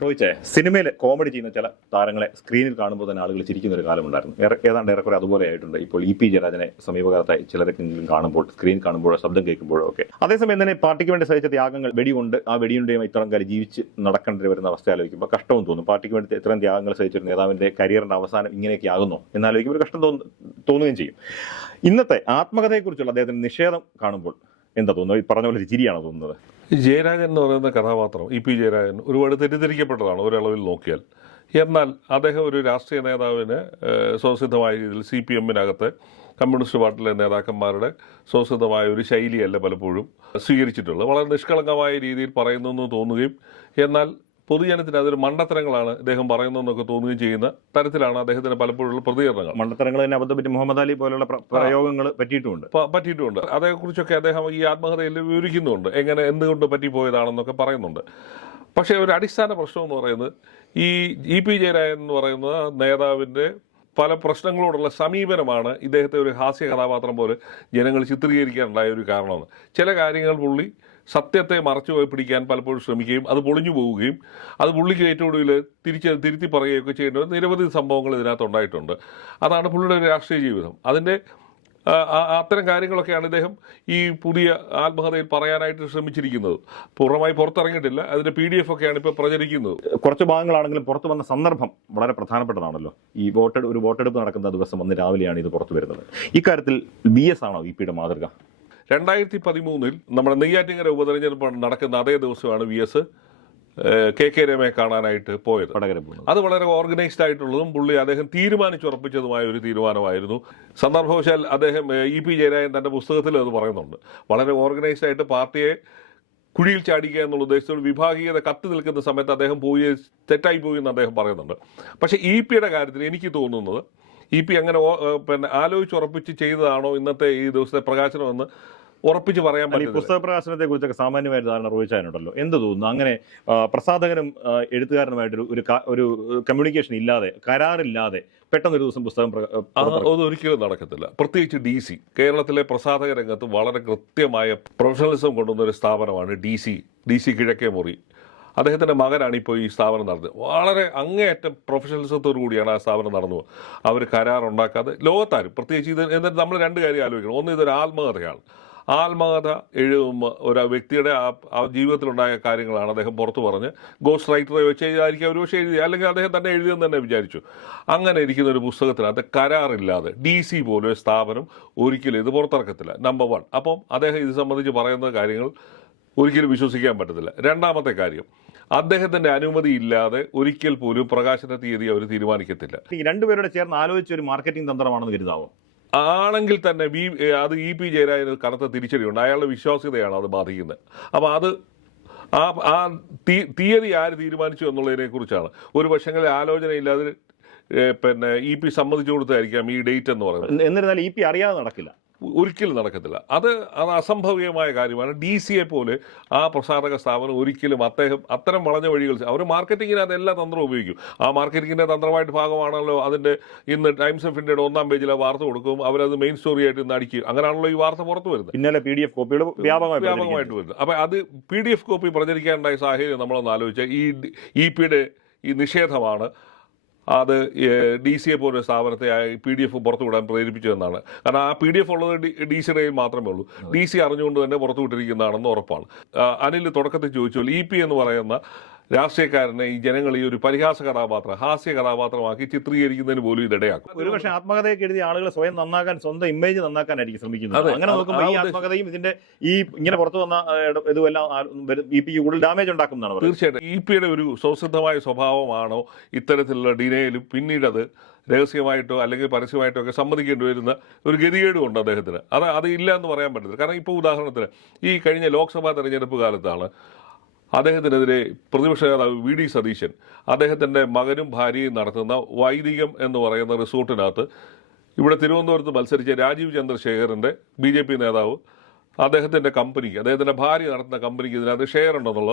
റോഹിച്ചേ സിനിമയിൽ കോമഡി ചെയ്യുന്ന ചില താരങ്ങളെ സ്ക്രീനിൽ കാണുമ്പോൾ തന്നെ ആളുകൾ ചിരിക്കുന്ന ഒരു കാലമുണ്ടായിരുന്നു ഏതാണ്ട് ഏറെക്കുറെ അതുപോലെ ആയിട്ടുണ്ട്. ഇപ്പോൾ ഇ പി ജയരാജനെ സമീപകാലത്തായി ചിലരെങ്കിലും കാണുമ്പോൾ സ്ക്രീൻ കാണുമ്പോഴോ ശബ്ദം കേൾക്കുമ്പോഴോ ഒക്കെ. അതേസമയം തന്നെ പാർട്ടിക്ക് വേണ്ടി സഹിച്ച ത്യാഗങ്ങൾ വെടിയുണ്ട്. ആ വെടിയുണ്ടെയും ഇത്രയും കാലം ജീവിച്ച് നടക്കേണ്ടി വരുന്ന അവസ്ഥ ആലോചിക്കുമ്പോൾ കഷ്ടവും തോന്നും. പാർട്ടിക്ക് വേണ്ടി ഇത്രയും ത്യാഗങ്ങൾ സഹിച്ചൊരു നേതാവിന്റെ കരിയറിന്റെ അവസാനം ഇങ്ങനെയൊക്കെ ആകുന്നു എന്നാലോചിക്കുമ്പോൾ കഷ്ടം തോന്നും തോന്നുകയും ചെയ്യും. ഇന്നത്തെ ആത്മകഥയെക്കുറിച്ചുള്ള അദ്ദേഹത്തിന്റെ നിഷേധം കാണുമ്പോൾ എന്താ തോന്നുന്നത്? പറഞ്ഞ പോലെ ചിരിയാണോ തോന്നുന്നത്? ജയരാജൻ എന്ന് പറയുന്ന കഥാപാത്രം ഇ പി ജയരാജൻ ഒരുപാട് തെറ്റിദ്ധരിക്കപ്പെട്ടതാണ് ഒരളവിൽ നോക്കിയാൽ. എന്നാൽ അദ്ദേഹം ഒരു രാഷ്ട്രീയ നേതാവിന് സ്വസിദ്ധമായ രീതിയിൽ സി പി എമ്മിനകത്ത് കമ്മ്യൂണിസ്റ്റ് പാർട്ടിയിലെ നേതാക്കന്മാരുടെ സ്വസിദ്ധമായ ഒരു ശൈലിയല്ല പലപ്പോഴും സ്വീകരിച്ചിട്ടുള്ളത്. വളരെ നിഷ്കളങ്കമായ രീതിയിൽ പറയുന്നു എന്ന് തോന്നുകയും എന്നാൽ പൊതുജനത്തിന് അതൊരു മണ്ടത്തരങ്ങളാണ് ഇദ്ദേഹം പറയുന്നതെന്നൊക്കെ തോന്നുകയും ചെയ്യുന്ന തരത്തിലാണ് അദ്ദേഹത്തിന് പലപ്പോഴുള്ള പ്രതികരണങ്ങൾ. മണ്ടത്തരങ്ങൾ തന്നെ അബദ്ധം പറ്റി മുഹമ്മദ് അലി പോലുള്ള പ്ര- പ്രയോഗങ്ങൾ പറ്റിയിട്ടുമുണ്ട് പറ്റിയിട്ടുണ്ട്. പറ്റിയിട്ടുമുണ്ട് അതേക്കുറിച്ചൊക്കെ അദ്ദേഹം ഈ ആത്മകഥയിൽ വിവരിക്കുന്നുണ്ട്. എങ്ങനെ എന്തുകൊണ്ട് പറ്റിപ്പോയതാണെന്നൊക്കെ പറയുന്നുണ്ട്. പക്ഷേ ഒരു അടിസ്ഥാന പ്രശ്നം എന്ന് പറയുന്നത് ഈ ഇ പി ജയരാജൻ എന്ന് പറയുന്ന നേതാവിന്റെ പല പ്രശ്നങ്ങളോടുള്ള സമീപനമാണ് ഇദ്ദേഹത്തെ ഒരു ഹാസ്യ കഥാപാത്രം പോലെ ജനങ്ങൾ ചിത്രീകരിക്കാനുണ്ടായ ഒരു കാരണമാണ് ചില കാര്യങ്ങൾ പുള്ളി സത്യത്തെ മറച്ചു പോയി പിടിക്കാൻ പലപ്പോഴും ശ്രമിക്കുകയും അത് പൊളിഞ്ഞു പോവുകയും അത് പുള്ളിക്ക് ഏറ്റവും ഒടുവിൽ തിരിച്ച് തിരുത്തി പറയുകയൊക്കെ ചെയ്യേണ്ട നിരവധി സംഭവങ്ങൾ ഇതിനകത്ത് ഉണ്ടായിട്ടുണ്ട്. അതാണ് പുള്ളിയുടെ രാഷ്ട്രീയ ജീവിതം. അതിന്റെ അത്തരം കാര്യങ്ങളൊക്കെയാണ് ഇദ്ദേഹം ഈ പുതിയ ആത്മകഥയിൽ പറയാനായിട്ട് ശ്രമിച്ചിരിക്കുന്നത്. പൂർണമായി പുറത്തിറങ്ങിയിട്ടില്ല. അതിന്റെ പി ഡി എഫ് ഒക്കെയാണ് ഇപ്പോൾ പ്രചരിക്കുന്നത്. കുറച്ച് ഭാഗങ്ങളാണെങ്കിലും പുറത്തു വന്ന സന്ദർഭം വളരെ പ്രധാനപ്പെട്ടതാണല്ലോ. ഈ വോട്ടെടു ഒരു വോട്ടെടുപ്പ് നടക്കുന്ന ദിവസം വന്ന് രാവിലെയാണ് ഇത് പുറത്തു വരുന്നത്. ഇക്കാര്യത്തിൽ ബി എസ് ആണോ ഇ പിയുടെ മാതൃക? രണ്ടായിരത്തി പതിമൂന്നിൽ നമ്മുടെ നെയ്യാറ്റിങ്ങര ഉപതെരഞ്ഞെടുപ്പ് നടക്കുന്ന അതേ ദിവസമാണ് വി എസ് കെ കെ രമയെ കാണാനായിട്ട് പോയത്. അത് വളരെ ഓർഗനൈസ്ഡ് ആയിട്ടുള്ളതും പുള്ളി അദ്ദേഹം തീരുമാനിച്ചുറപ്പിച്ചതുമായ ഒരു തീരുമാനമായിരുന്നു. സന്ദർഭവശാൽ അദ്ദേഹം ഇ പി ജയരാജൻ തന്റെ പുസ്തകത്തിൽ അത് പറയുന്നുണ്ട്. വളരെ ഓർഗനൈസ്ഡ് ആയിട്ട് പാർട്ടിയെ കുഴിയിൽ ചാടിക്കുക എന്നുള്ള ഉദ്ദേശത്തോട് വിഭാഗീയത കത്തി നിൽക്കുന്ന സമയത്ത് അദ്ദേഹം പോയി തെറ്റായി പോയി എന്ന് അദ്ദേഹം പറയുന്നുണ്ട്. പക്ഷേ ഇ പിയുടെ കാര്യത്തിൽ എനിക്ക് തോന്നുന്നത് ഇ പി അങ്ങനെ പിന്നെ ആലോചിച്ചുറപ്പിച്ച് ചെയ്തതാണോ ഇന്നത്തെ ഈ ദിവസത്തെ പ്രകാശനമെന്ന് ഉറപ്പിച്ച് പറയാൻ പറ്റും പുസ്തക പ്രകാശനത്തെ കുറിച്ചൊക്കെ സാമാന്യമായ ധാരണ റോഹിച്ചാനുണ്ടല്ലോ എന്ത് തോന്നുന്നു? അങ്ങനെ പ്രസാധകനും ആ, എഴുത്തുകാരനുമായിട്ടൊരു ഒരു ഒരു കമ്മ്യൂണിക്കേഷൻ ഇല്ലാതെ കരാറില്ലാതെ പെട്ടെന്ന് ഒരു ദിവസം പുസ്തകം. അതൊരിക്കലും നടക്കത്തില്ല. പ്രത്യേകിച്ച് ഡി സി. കേരളത്തിലെ പ്രസാധക രംഗത്ത് വളരെ കൃത്യമായ പ്രൊഫഷണലിസം കൊണ്ടുവന്ന ഒരു സ്ഥാപനമാണ് ഡി സി. ഡി സി കിഴക്കേ മുറി. അദ്ദേഹത്തിന്റെ മകനാണ് ഇപ്പോൾ ഈ സ്ഥാപനം നടന്നത്. വളരെ അങ്ങേയറ്റം പ്രൊഫഷണലിസത്തോടു കൂടിയാണ് ആ സ്ഥാപനം നടന്നു അവർ കരാറുണ്ടാക്കാതെ ലോകത്താരും പ്രത്യേകിച്ച് ഇത് എന്നിട്ട് നമ്മൾ രണ്ട് കാര്യം ആലോചിക്കണം. ഒന്ന് ഇതൊരു ആത്മകഥയാണ്. ആത്മകഥ എഴുതുമ്പോൾ ഒരു വ്യക്തിയുടെ ആ ജീവിതത്തിലുണ്ടായ കാര്യങ്ങളാണ് അദ്ദേഹം പുറത്തു പറഞ്ഞ്. ഗോസ്റ്റ് റൈറ്ററെ വെച്ച് എഴുതായിരിക്കും ഒരു പക്ഷേ എഴുതി അല്ലെങ്കിൽ അദ്ദേഹം തന്നെ എഴുതിയെന്ന് തന്നെ വിചാരിച്ചു. അങ്ങനെ ഇരിക്കുന്ന ഒരു പുസ്തകത്തിനകത്ത് കരാറില്ലാതെ ഡി സി പോലെ സ്ഥാപനം ഒരിക്കലും ഇത് പുറത്തിറക്കത്തില്ല. നമ്പർ വൺ അപ്പം അദ്ദേഹം ഇത് സംബന്ധിച്ച് പറയുന്ന കാര്യങ്ങൾ ഒരിക്കലും വിശ്വസിക്കാൻ പറ്റത്തില്ല. രണ്ടാമത്തെ കാര്യം. അദ്ദേഹത്തിന്റെ അനുമതി ഇല്ലാതെ ഒരിക്കൽ പോലും പ്രകാശന തീയതി അവർ തീരുമാനിക്കത്തില്ല. രണ്ടുപേരുടെ ചേർന്ന് ആലോചിച്ച ഒരു മാർക്കറ്റിംഗ് തന്ത്രമാണെന്ന് കരുതാവോ? ആണെങ്കിൽ തന്നെ വി അത് ഇ പി ജയരാജന് കനത്ത തിരിച്ചടിയുണ്ട്. അയാളുടെ വിശ്വാസ്യതയാണ് അത് ബാധിക്കുന്നത്. അപ്പോൾ അത് ആ ആ തീയതി ആര് തീരുമാനിച്ചു എന്നുള്ളതിനെ കുറിച്ചാണ്. ഒരു പക്ഷെങ്കിൽ ആലോചനയില്ലാതെ പിന്നെ ഇ പി സമ്മതിച്ചു കൊടുത്തായിരിക്കാം ഈ ഡേറ്റ് എന്ന് പറയുന്നത്. എന്ന് എന്നിരുന്നാലും ഇ പി അറിയാതെ നടക്കില്ല. ഒരിക്കലും നടക്കത്തില്ല. അത് അത് അസംഭവികമായ കാര്യമാണ്. ഡി സിയെ പോലെ ആ പ്രസാധക സ്ഥാപനം ഒരിക്കലും അദ്ദേഹം അത്തരം വളഞ്ഞ വഴികൾ അവർ മാർക്കറ്റിങ്ങിന് അതെല്ലാ തന്ത്രവും ഉപയോഗിക്കും. ആ മാർക്കറ്റിങ്ങിന്റെ തന്ത്രമായിട്ട് ഭാഗമാണല്ലോ അതിന്റെ ഇന്ന് ടൈംസ് ഓഫ് ഇന്ത്യയുടെ ഒന്നാം പേജിലെ വാർത്ത കൊടുക്കും. അവരത് മെയിൻ സ്റ്റോറി ആയിട്ട് ഇന്ന് അടിക്കും. അങ്ങനെയാണല്ലോ ഈ വാർത്ത പുറത്തു വരുന്നത്. ഇന്നലെ പി ഡി എഫ് കോപ്പികൾ വ്യാപകമായി വ്യാപകമായിട്ട് വരുന്നത്. അപ്പോൾ അത് പി ഡി എഫ് കോപ്പി പ്രചരിക്കാനുണ്ടായ സാഹചര്യം നമ്മളൊന്ന് ആലോചിച്ചാൽ ഈ ഇ പിയുടെ ഈ നിഷേധമാണ്. അത് ഡി സിയെ പോലെ സ്ഥാപനത്തെ പി ഡി എഫ് പുറത്തുവിടാൻ പ്രേരിപ്പിച്ചതെന്നാണ് കാരണം ആ പി ഡി എഫ് ഉള്ളത് ഡി സിയുടെ കയ്യിൽ മാത്രമേ ഉള്ളൂ. ഡി സി അറിഞ്ഞുകൊണ്ട് തന്നെ പുറത്തുവിട്ടിരിക്കുന്നതാണെന്ന് ഉറപ്പാണ്. അനിൽ തുടക്കത്തിൽ ചോദിച്ചു ഇ പി എന്ന് പറയുന്ന രാഷ്ട്രീയക്കാരനെ ഈ ജനങ്ങൾ ഈ ഒരു പരിഹാസ കഥാപാത്രം ഹാസ്യ കഥാപാത്രമാക്കി ചിത്രീകരിക്കുന്നതിന് പോലും ഇതിടയാക്കും ഒരുപക്ഷെ ആത്മകഥയൊക്കെ എഴുതിയ ആളുകൾ സ്വയം നന്നാക്കാൻ സ്വന്തം ഇമേജ് നന്നാക്കാനായിരിക്കും ശ്രമിക്കുന്നത്. അങ്ങനെ നോക്കുമ്പോൾ ഈ ആത്മകഥയും ഇതിന്റെ ഈ ഇങ്ങനെ പുറത്തു വന്ന ഇതുമെല്ലാം ഇ പിക്ക് കൂടുതൽ ഡാമേജ് ഉണ്ടാക്കും എന്നാണ് തീർച്ചയായിട്ടും. ഇ പിയുടെ ഒരു സ്വസിദ്ധമായ സ്വഭാവമാണോ ഇത്തരത്തിലുള്ള ഡിനയിലും പിന്നീടത് അത് രഹസ്യമായിട്ടോ അല്ലെങ്കിൽ പരസ്യമായിട്ടോ ഒക്കെ സമ്മതിക്കേണ്ടി വരുന്ന ഒരു ഗതികേടും ഉണ്ട് അദ്ദേഹത്തിന്? അത് അത് ഇല്ല എന്ന് പറയാൻ പറ്റത്തില്ല. കാരണം ഇപ്പോൾ ഉദാഹരണത്തിന് ഈ കഴിഞ്ഞ ലോക്സഭാ തെരഞ്ഞെടുപ്പ് കാലത്താണ് അദ്ദേഹത്തിനെതിരെ പ്രതിപക്ഷ നേതാവ് വി ഡി സതീശൻ അദ്ദേഹത്തിന്റെ മകനും ഭാര്യയും നടത്തുന്ന വൈദികം എന്ന് പറയുന്ന റിസോർട്ടിനകത്ത് ഇവിടെ തിരുവനന്തപുരത്ത് മത്സരിച്ച രാജീവ് ചന്ദ്രശേഖറിന്റെ ബി ജെ പി നേതാവ് അദ്ദേഹത്തിന്റെ കമ്പനിക്ക് അദ്ദേഹത്തിന്റെ ഭാര്യ നടത്തുന്ന കമ്പനിക്ക് ഇതിനകത്ത് ഷെയർ ഉണ്ടെന്നുള്ള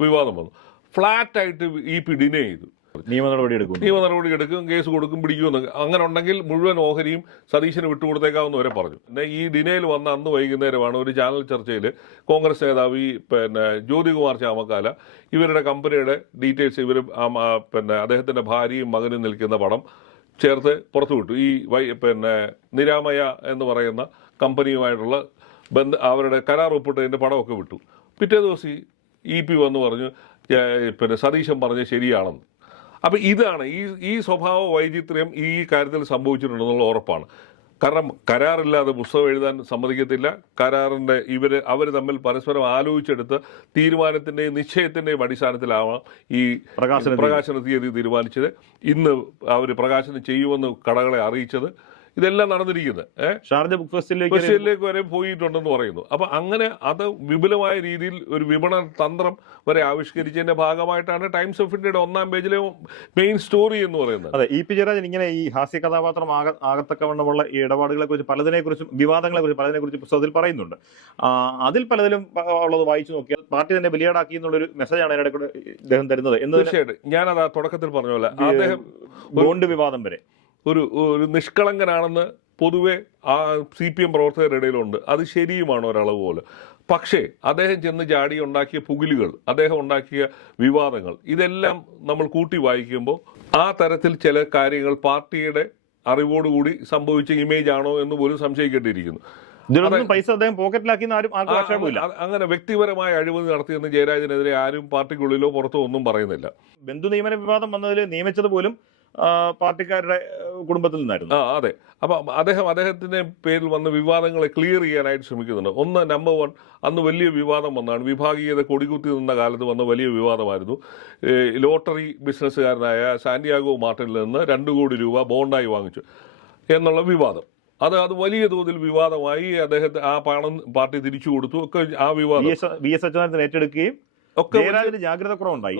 വിവാദം വന്നു. ഫ്ലാറ്റായിട്ട് ഇ പി ഡിനേ ചെയ്തു. നിയമ നടപടി എടുക്കും നിയമ നടപടി എടുക്കും കേസ് കൊടുക്കും പിടിക്കും അങ്ങനെ ഉണ്ടെങ്കിൽ മുഴുവൻ ഓഹരിയും സതീശന് വിട്ടുകൊടുത്തേക്കാവുന്ന വരെ പറഞ്ഞു. പിന്നെ ഈ ഡിനയിൽ വന്ന അന്ന് വൈകുന്നേരമാണ് ഒരു ചാനൽ ചർച്ചയിൽ കോൺഗ്രസ് നേതാവ് ഈ പിന്നെ ജ്യോതികുമാർ ചാമക്കാല ഇവരുടെ കമ്പനിയുടെ ഡീറ്റെയിൽസ് ഇവർ പിന്നെ അദ്ദേഹത്തിന്റെ ഭാര്യയും മകനും നിൽക്കുന്ന പടം ചേർത്ത് പുറത്തുവിട്ടു. ഈ വൈ പിന്നെ നിരാമയ എന്ന് പറയുന്ന കമ്പനിയുമായിട്ടുള്ള ബന്ധ അവരുടെ കരാർ ഒപ്പിട്ടതിന്റെ പടമൊക്കെ വിട്ടു. പിറ്റേ ദിവസം ഇ പി വന്ന് പറഞ്ഞു പിന്നെ സതീശൻ പറഞ്ഞ് ശരിയാണെന്ന്. അപ്പൊ ഇതാണ് ഈ ഈ സ്വഭാവ വൈചിത്ര്യം ഈ കാര്യത്തിൽ സംഭവിച്ചിട്ടുണ്ടെന്നുള്ള ഉറപ്പാണ്. കാരണം കരാറില്ലാതെ പുസ്തകം എഴുതാൻ സമ്മതിക്കത്തില്ല. കരാറിന്റെ ഇവർ അവർ തമ്മിൽ പരസ്പരം ആലോചിച്ചെടുത്ത് തീരുമാനത്തിന്റെയും നിശ്ചയത്തിന്റെയും അടിസ്ഥാനത്തിലാവാം ഈ പ്രകാശന. പ്രകാശന തീയതി തീരുമാനിച്ചത്. ഇന്ന് അവർ പ്രകാശനം ചെയ്യുമെന്ന് കടകളെ അറിയിച്ചത്. ഇതെല്ലാം നടന്നിരിക്കുന്നത് ഏഹ് ഷാർജ ബുക്ക് ഫെസ്റ്റിലേക്ക് വരെ പോയിട്ടുണ്ടെന്ന് പറയുന്നു. അപ്പൊ അങ്ങനെ അത് വിപുലമായ രീതിയിൽ ഒരു വിപണന തന്ത്രം വരെ ആവിഷ്കരിച്ചതിന്റെ ഭാഗമായിട്ടാണ് ടൈംസ് ഓഫ് ഇന്ത്യയുടെ ഒന്നാം പേജിലെ മെയിൻ സ്റ്റോറി എന്ന് പറയുന്നത്. അതെ ഇ പി ജയരാജൻ ഇങ്ങനെ ഈ ഹാസ്യ കഥാപാത്രം ആക ആകത്തക്കവണ്ണമുള്ള ഈ ഇടപാടുകളെ കുറിച്ച് പലതിനെ കുറിച്ചും വിവാദങ്ങളെ കുറിച്ച് പലതിനെ കുറിച്ച് പുസ്തകത്തിൽ പറയുന്നുണ്ട്. അതിൽ പലതിലും ഉള്ളത് വായിച്ചു നോക്കിയാൽ പാർട്ടി തന്നെ ബലിയാടാക്കി എന്നുള്ളൊരു മെസ്സേജാണ് അതിനിടെ കൂടെ ഇദ്ദേഹം തരുന്നത്. എന്ന് തീർച്ചയായിട്ടും. ഞാനത് ആ തുടക്കത്തിൽ പറഞ്ഞ പോലെ അദ്ദേഹം ബോണ്ട് വിവാദം വരെ. ഒരു ഒരു നിഷ്കളങ്കനാണെന്ന് പൊതുവെ ആ സി പി എം പ്രവർത്തകരുടെ ഇടയിലുണ്ട്. അത് ശരിയുമാണ് ഒരളവ് പോലെ. പക്ഷേ അദ്ദേഹം ചെന്ന് ചാടി ഉണ്ടാക്കിയ പുകിലുകൾ അദ്ദേഹം ഉണ്ടാക്കിയ വിവാദങ്ങൾ ഇതെല്ലാം നമ്മൾ കൂട്ടി വായിക്കുമ്പോൾ ആ തരത്തിൽ ചില കാര്യങ്ങൾ പാർട്ടിയുടെ അറിവോടുകൂടി സംഭവിച്ച ഇമേജ് ആണോ എന്ന് പോലും സംശയിക്കേണ്ടിയിരിക്കുന്നു. പൈസ അദ്ദേഹം പോക്കറ്റിലാക്കി അങ്ങനെ വ്യക്തിപരമായ അഴിമതി നടത്തിയെന്ന് ജയരാജനെതിരെ ആരും പാർട്ടിക്കുള്ളിലോ പുറത്തോ ഒന്നും പറയുന്നില്ല. ബന്ധു നിയമന വിവാദം വന്നതിൽ നിയമിച്ചത് പോലും പാർട്ടിക്കാരുടെ കുടുംബത്തിൽ നിന്നായിരുന്നു. ആ അതെ. അപ്പൊ അദ്ദേഹം അദ്ദേഹത്തിന്റെ പേരിൽ വന്ന വിവാദങ്ങളെ ക്ലിയർ ചെയ്യാനായിട്ട് ശ്രമിക്കുന്നുണ്ട്. ഒന്ന് നമ്പർ വൺ അന്ന് വലിയ വിവാദം വന്നാണ്. വിഭാഗീയത കൊടികുത്തി നിന്ന കാലത്ത് വന്ന വലിയ വിവാദമായിരുന്നു. ലോട്ടറി ബിസിനസ്സുകാരനായ സാന്റിയാഗോ മാർട്ടിനിൽ നിന്ന് രണ്ട് കോടി രൂപ ബോണ്ടായി വാങ്ങിച്ചു എന്നുള്ള വിവാദം. അത് അത് വലിയ തോതിൽ വിവാദമായി അദ്ദേഹത്തെ ആ പണം പാർട്ടി തിരിച്ചു കൊടുത്തു. ഒക്കെ ആ വിവാദം. വി എസ് ഏറ്റെടുക്കുകയും ഒക്കെ ജാഗ്രത കുറവുണ്ടായി.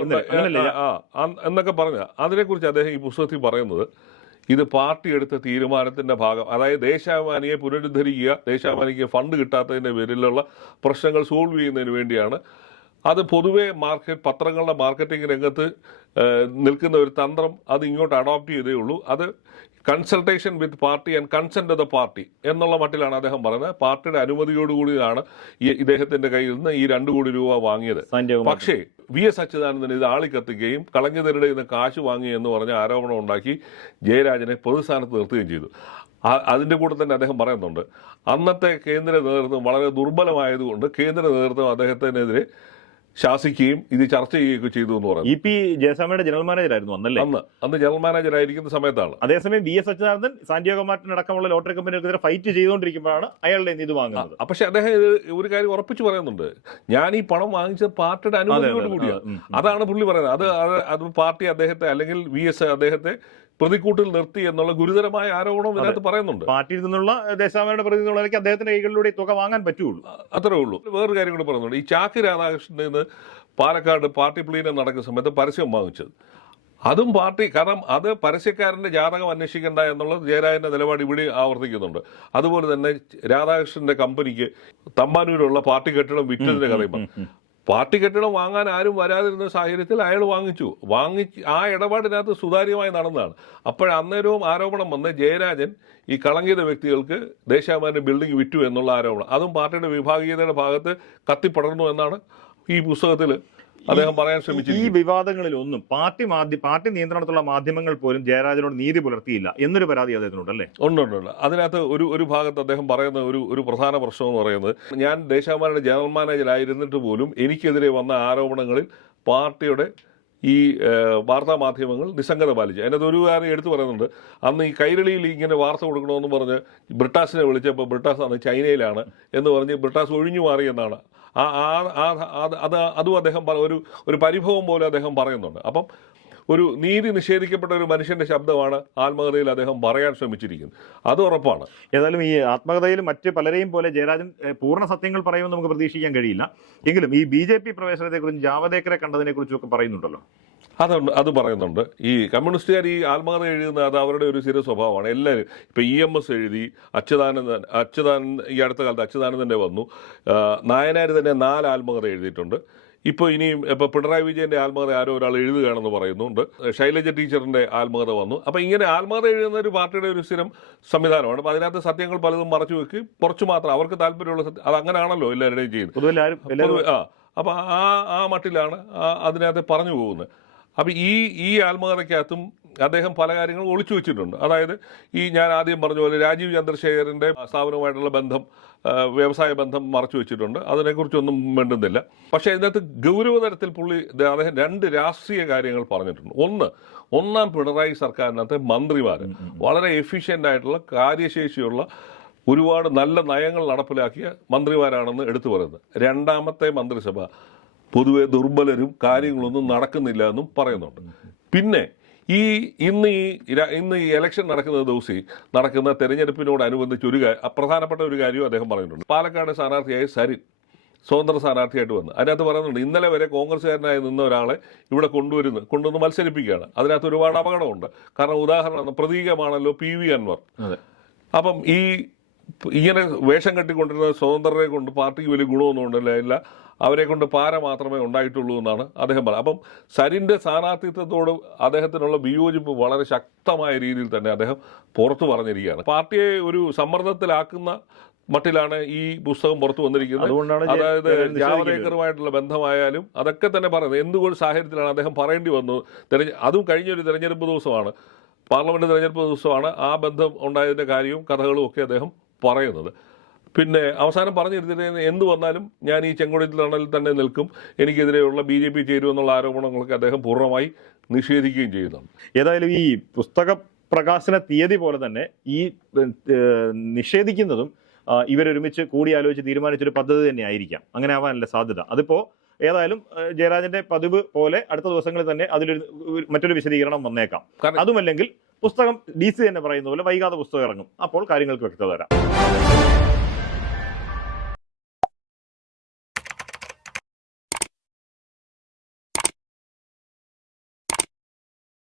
എന്നൊക്കെ പറഞ്ഞ. അതിനെക്കുറിച്ച് അദ്ദേഹം ഈ പുസ്തകത്തിൽ പറയുന്നത് ഇത് പാർട്ടി എടുത്ത തീരുമാനത്തിന്റെ ഭാഗം. അതായത് ദേശാഭിമാനിയെ പുനരുദ്ധരിക്കുക ദേശാഭിമാനിക്ക് ഫണ്ട് കിട്ടാത്തതിന്റെ പേരിലുള്ള പ്രശ്നങ്ങൾ സോൾവ് ചെയ്യുന്നതിന് വേണ്ടിയാണ്. അത് പൊതുവെ മാർക്കറ്റ് പത്രങ്ങളുടെ മാർക്കറ്റിംഗ് രംഗത്ത് നിൽക്കുന്ന ഒരു തന്ത്രം. അത് ഇങ്ങോട്ട് അഡോപ്റ്റ് ചെയ്തേ ഉള്ളൂ. അത് consultation with party and consent of the party എന്നുള്ള മട്ടിലാണ് അദ്ദേഹം പറയുന്നത്. പാർട്ടിയുടെ അനുമതിയോടുകൂടിയാണ് ഈ ഇദ്ദേഹത്തിന്റെ കയ്യിൽ നിന്ന് ഈ രണ്ട് കോടി രൂപ വാങ്ങിയത്. പക്ഷേ വി എസ് അച്യുതാനന്ദൻ ഇത് ആളിക്കത്തുകയും കളഞ്ഞതരുടെ നിന്ന് കാശ് വാങ്ങി എന്ന് പറഞ്ഞ ആരോപണം ഉണ്ടാക്കി ജയരാജനെ പൊതുസ്ഥാനത്ത് നിർത്തുകയും ചെയ്തു. അതിന്റെ കൂടെ തന്നെ അദ്ദേഹം പറയുന്നുണ്ട്. അന്നത്തെ കേന്ദ്ര നേതൃത്വം വളരെ ദുർബലമായതുകൊണ്ട് കേന്ദ്ര നേതൃത്വം അദ്ദേഹത്തിനെതിരെ ശാസിക്കുകയും ഇത് ചർച്ച ചെയ്യുകയൊക്കെ ചെയ്തു എന്ന് പറയുന്നത് ഇ പി ജയസമയുടെ ജനറൽ മാനേജർ ആയിരുന്നു അന്നല്ലേ? അന്ന്. അന്ന് ജനറൽ മാനേജർ ആയിരിക്കുന്ന സമയത്താണ്. അതേസമയം V S Achuthanandan Santiago Martin അടക്കമുള്ള ലോട്ടറി കമ്പനികൾക്കെതിരെ ഫൈറ്റ് ചെയ്തുകൊണ്ടിരിക്കുമ്പോഴാണ് അയാളുടെ ഇത് വാങ്ങുന്നത്. പക്ഷെ അദ്ദേഹം ഇത് ഒരു കാര്യം ഉറപ്പിച്ചു പറയുന്നുണ്ട്. ഞാൻ ഈ പണം വാങ്ങിച്ചത് പാർട്ടിയുടെ അനുമതിയോട് കൂടിയാണ്. അതാണ് പുള്ളി പറയുന്നത്. അത് അത് പാർട്ടി അദ്ദേഹത്തെ അല്ലെങ്കിൽ വി എസ് അദ്ദേഹത്തെ പ്രതിക്കൂട്ടിൽ നിർത്തി എന്നുള്ള ഗുരുതരമായ ആരോപണം ഇതിനകത്ത് പറയുന്നുണ്ട്. പാർട്ടിയിൽ നിന്നുള്ള ദേശാഭിമാനിയുടെ പ്രതിനിധികളൊക്കെ അദ്ദേഹത്തിന്റെ കൈകളിലൂടെ തുക വാങ്ങാൻ പറ്റുള്ളൂ. അത്രേ ഉള്ളൂ. വേറൊരു കാര്യം കൂടെ പറയുന്നുണ്ട്. ഈ ചാക്കി രാധാകൃഷ്ണൻ നിന്ന് പാലക്കാട് പാർട്ടി പ്ലീനം നടക്കുന്ന സമയത്ത് പരസ്യം വാങ്ങിച്ചത്. അതും പാർട്ടി കാരണം അത് പരസ്യക്കാരന്റെ ജാതകം അന്വേഷിക്കേണ്ട എന്നുള്ളത് ജയരാജന്റെ നിലപാട് ഇവിടെ ആവർത്തിക്കുന്നുണ്ട്. അതുപോലെ തന്നെ രാധാകൃഷ്ണന്റെ കമ്പനിക്ക് തമ്പാനൂരുള്ള പാർട്ടി കെട്ടിടം വിറ്റതിന്റെ കഥയും. പാർട്ടി കെട്ടിടം വാങ്ങാൻ ആരും വരാതിരുന്ന സാഹചര്യത്തിൽ അയാൾ വാങ്ങിച്ചു. വാങ്ങിച്ച് ആ ഇടപാടിനകത്ത് സുതാര്യമായി നടന്നതാണ്. അപ്പോൾ അന്നേരവും ആരോപണം വന്ന് ജയരാജൻ ഈ കളങ്കിത വ്യക്തികൾക്ക് ദേശാഭിമാനി ബിൽഡിംഗ് വിറ്റു എന്നുള്ള ആരോപണം. അതും പാർട്ടിയുടെ വിഭാഗീയതയുടെ ഭാഗത്ത് കത്തിപ്പടർന്നു എന്നാണ് ഈ പുസ്തകത്തിൽ അദ്ദേഹം പറയാൻ ശ്രമിച്ചു ഈ വിവാദങ്ങളിൽ ഒന്നും പാർട്ടി മാധ്യമ പാർട്ടി നിയന്ത്രണത്തിലുള്ള മാധ്യമങ്ങൾ പോലും ജയരാജനോട് നീതി പുലർത്തിയില്ല എന്നൊരു പരാതി അദ്ദേഹത്തിനുണ്ട് അല്ലേ ഉണ്ട് അതിനകത്ത് ഒരു ഒരു ഭാഗത്ത് അദ്ദേഹം പറയുന്ന ഒരു ഒരു പ്രധാന പ്രശ്നം എന്ന് പറയുന്നത് ഞാൻ ദേശാഭിമാനിയുടെ ജനറൽ മാനേജർ ആയിരുന്നിട്ട് പോലും എനിക്കെതിരെ വന്ന ആരോപണങ്ങളിൽ പാർട്ടിയുടെ ഈ വാർത്താ മാധ്യമങ്ങൾ നിസ്സംഗത പാലിച്ചു. അതിനകത്ത് ഒരു കാര്യം എടുത്തു പറയുന്നുണ്ട്. അന്ന് ഈ കൈരളിയിൽ ഇങ്ങനെ വാർത്ത കൊടുക്കണമെന്ന് പറഞ്ഞ് ബ്രിട്ടാസിനെ വിളിച്ചപ്പോൾ ബ്രിട്ടാസ് അന്ന് ചൈനയിലാണ് എന്ന് പറഞ്ഞ് ബ്രിട്ടാസ് ഒഴിഞ്ഞു മാറി എന്നാണ് ആ അത് അതും അദ്ദേഹം ഒരു ഒരു പരിഭവം പോലെ അദ്ദേഹം പറയുന്നുണ്ട്. അപ്പം ഒരു നീതി നിഷേധിക്കപ്പെട്ട ഒരു മനുഷ്യന്റെ ശബ്ദമാണ് ആത്മകഥയിൽ അദ്ദേഹം പറയാൻ ശ്രമിച്ചിരിക്കുന്നത്. അത് ഉറപ്പാണ്. ഏതായാലും ഈ ആത്മകഥയിൽ മറ്റ് പലരെയും പോലെ ജയരാജൻ പൂർണ സത്യങ്ങൾ പറയുമെന്ന് നമുക്ക് പ്രതീക്ഷിക്കാൻ കഴിയില്ല. എങ്കിലും ഈ ബി ജെ പി പ്രവേശനത്തെക്കുറിച്ചും ജാവദേക്കറെ കണ്ടതിനെക്കുറിച്ചും ഒക്കെ പറയുന്നുണ്ടല്ലോ. അതുണ്ട് അത് പറയുന്നുണ്ട്. ഈ കമ്മ്യൂണിസ്റ്റുകാർ ഈ ആത്മകഥ എഴുതുന്ന അത് അവരുടെ ഒരു സ്ഥിര സ്വഭാവമാണ്. എല്ലാവരും ഇപ്പം ഇ എം എസ് എഴുതി അച്യുതാനന്ദൻ അച്യുതാനന്ദൻ ഈ അടുത്ത കാലത്ത് അച്യുതാനന്ദന്റെ വന്നു. നായനാർ തന്നെ നാല് ആത്മകഥ എഴുതിയിട്ടുണ്ട്. ഇപ്പോൾ ഇനിയും ഇപ്പോൾ പിണറായി വിജയന്റെ ആത്മകഥ ആരോ ഒരാൾ എഴുതുകയാണെന്ന് പറയുന്നുണ്ട്. ശൈലജ ടീച്ചറിന്റെ ആത്മകഥ വന്നു. അപ്പോൾ ഇങ്ങനെ ആത്മകഥ എഴുതുന്ന ഒരു പാർട്ടിയുടെ ഒരു സ്ഥിരം സംവിധാനമാണ്. അപ്പോൾ അതിനകത്ത് സത്യങ്ങൾ പലതും മറച്ചു വെക്കി. കുറച്ച് മാത്രം അവർക്ക് താല്പര്യമുള്ള സത്യം അത് അങ്ങനെയാണല്ലോ എല്ലാവരുടെയും ചെയ്യുന്നത്. ആ അപ്പോൾ ആ ആ മട്ടിലാണ് അതിനകത്ത് പറഞ്ഞു പോകുന്നത്. അപ്പൊ ഈ ഈ ആത്മകഥയ്ക്കകത്തും അദ്ദേഹം പല കാര്യങ്ങളും ഒളിച്ചു വെച്ചിട്ടുണ്ട്. അതായത് ഈ ഞാൻ ആദ്യം പറഞ്ഞ പോലെ രാജീവ് ചന്ദ്രശേഖരന്റെ സ്ഥാപനവുമായിട്ടുള്ള ബന്ധം വ്യവസായ ബന്ധം മറച്ചു വെച്ചിട്ടുണ്ട്. അതിനെക്കുറിച്ചൊന്നും മിണ്ടുന്നില്ല. പക്ഷേ ഇതിനകത്ത് ഗൗരവതരത്തിൽ പുള്ളി അദ്ദേഹം രണ്ട് രാഷ്ട്രീയ കാര്യങ്ങൾ പറഞ്ഞിട്ടുണ്ട്. ഒന്ന് ഒന്നാം പിണറായി സർക്കാരിനകത്തെ മന്ത്രിമാർ വളരെ എഫിഷ്യന്റ് ആയിട്ടുള്ള കാര്യശേഷിയുള്ള ഒരുപാട് നല്ല നയങ്ങൾ നടപ്പിലാക്കിയ മന്ത്രിമാരാണെന്ന് എടുത്തു പറയുന്നത്. രണ്ടാമത്തെ മന്ത്രിസഭ പൊതുവെ ദുർബലരും കാര്യങ്ങളൊന്നും നടക്കുന്നില്ല എന്നും പറയുന്നുണ്ട്. പിന്നെ ഈ ഇന്ന് ഈ ഇന്ന് ഈ ഇലക്ഷൻ നടക്കുന്ന ദിവസം നടക്കുന്ന തെരഞ്ഞെടുപ്പിനോടനുബന്ധിച്ച് ഒരു പ്രധാനപ്പെട്ട ഒരു കാര്യവും അദ്ദേഹം പറയുന്നുണ്ട്. പാലക്കാട് സ്ഥാനാർത്ഥിയായ സരിൻ സ്വതന്ത്ര സ്ഥാനാർത്ഥിയായിട്ട് വന്ന്. അതിനകത്ത് പറയുന്നുണ്ട് ഇന്നലെ വരെ കോൺഗ്രസ്സുകാരനായി നിന്ന ഒരാളെ ഇവിടെ കൊണ്ടുവരുന്നു കൊണ്ടുവന്ന് മത്സരിപ്പിക്കുകയാണ്. അതിനകത്ത് ഒരുപാട് അപകടമുണ്ട്. കാരണം ഉദാഹരണം പ്രതീകമാണല്ലോ പി വി അൻവർ. അപ്പം ഈ ഇങ്ങനെ വേഷം കെട്ടിക്കൊണ്ടിരുന്ന സ്വതന്ത്രരെ കൊണ്ട് പാർട്ടിക്ക് വലിയ ഗുണമൊന്നും ഉണ്ടല്ല? അവരെ കൊണ്ട് പാര മാത്രമേ ഉണ്ടായിട്ടുള്ളൂ എന്നാണ് അദ്ദേഹം പറഞ്ഞത്. അപ്പം സരിന്റെ സ്ഥാനാർത്ഥിത്വത്തോട് അദ്ദേഹത്തിനുള്ള വിയോജിപ്പ് വളരെ ശക്തമായ രീതിയിൽ തന്നെ അദ്ദേഹം പുറത്തു പറഞ്ഞിരിക്കുകയാണ്. പാർട്ടിയെ ഒരു സമ്മർദ്ദത്തിലാക്കുന്ന മട്ടിലാണ് ഈ പുസ്തകം പുറത്തു വന്നിരിക്കുന്നത്. അതായത്. ജാവദേക്കറുമായിട്ടുള്ള ബന്ധമായാലും അതൊക്കെ തന്നെ പറയുന്നത്. എന്തുകൊണ്ട് സാഹചര്യത്തിലാണ് അദ്ദേഹം പറയേണ്ടി വന്നത്? തെരഞ്ഞ അതും കഴിഞ്ഞൊരു തെരഞ്ഞെടുപ്പ് ദിവസമാണ്. പാർലമെന്റ് തെരഞ്ഞെടുപ്പ് ദിവസമാണ് ആ ബന്ധം ഉണ്ടായതിന്റെ കാര്യവും കഥകളും ഒക്കെ അദ്ദേഹം പറയുന്നത്. പിന്നെ അവസാനം പറഞ്ഞിരുന്നിട്ട് എന്ത് വന്നാലും ഞാൻ ഈ ചെങ്കൊടി തണലിൽ തന്നെ നിൽക്കും. എനിക്കെതിരെയുള്ള ബി ജെ പി ചേരുമെന്നുള്ള ആരോപണങ്ങളൊക്കെ അദ്ദേഹം പൂർണമായി നിഷേധിക്കുകയും ചെയ്യുന്നുണ്ട്. ഏതായാലും ഈ പുസ്തക പ്രകാശന തീയതി പോലെ തന്നെ ഈ നിഷേധിക്കുന്നതും ഇവരൊരുമിച്ച് കൂടിയാലോചിച്ച് തീരുമാനിച്ചൊരു പദ്ധതി തന്നെ ആയിരിക്കാം അങ്ങനെ ആവാനല്ല സാധ്യത. അതിപ്പോ ഏതായാലും ജയരാജന്റെ പതിവ് പോലെ അടുത്ത ദിവസങ്ങളിൽ തന്നെ അതിലൊരു മറ്റൊരു വിശദീകരണം വന്നേക്കാം. അതുമല്ലെങ്കിൽ പുസ്തകം ഡി സി തന്നെ പറയുന്ന പോലെ വൈകാതെ പുസ്തകം ഇറങ്ങും. അപ്പോൾ കാര്യങ്ങൾക്ക് വ്യക്തത വരാം.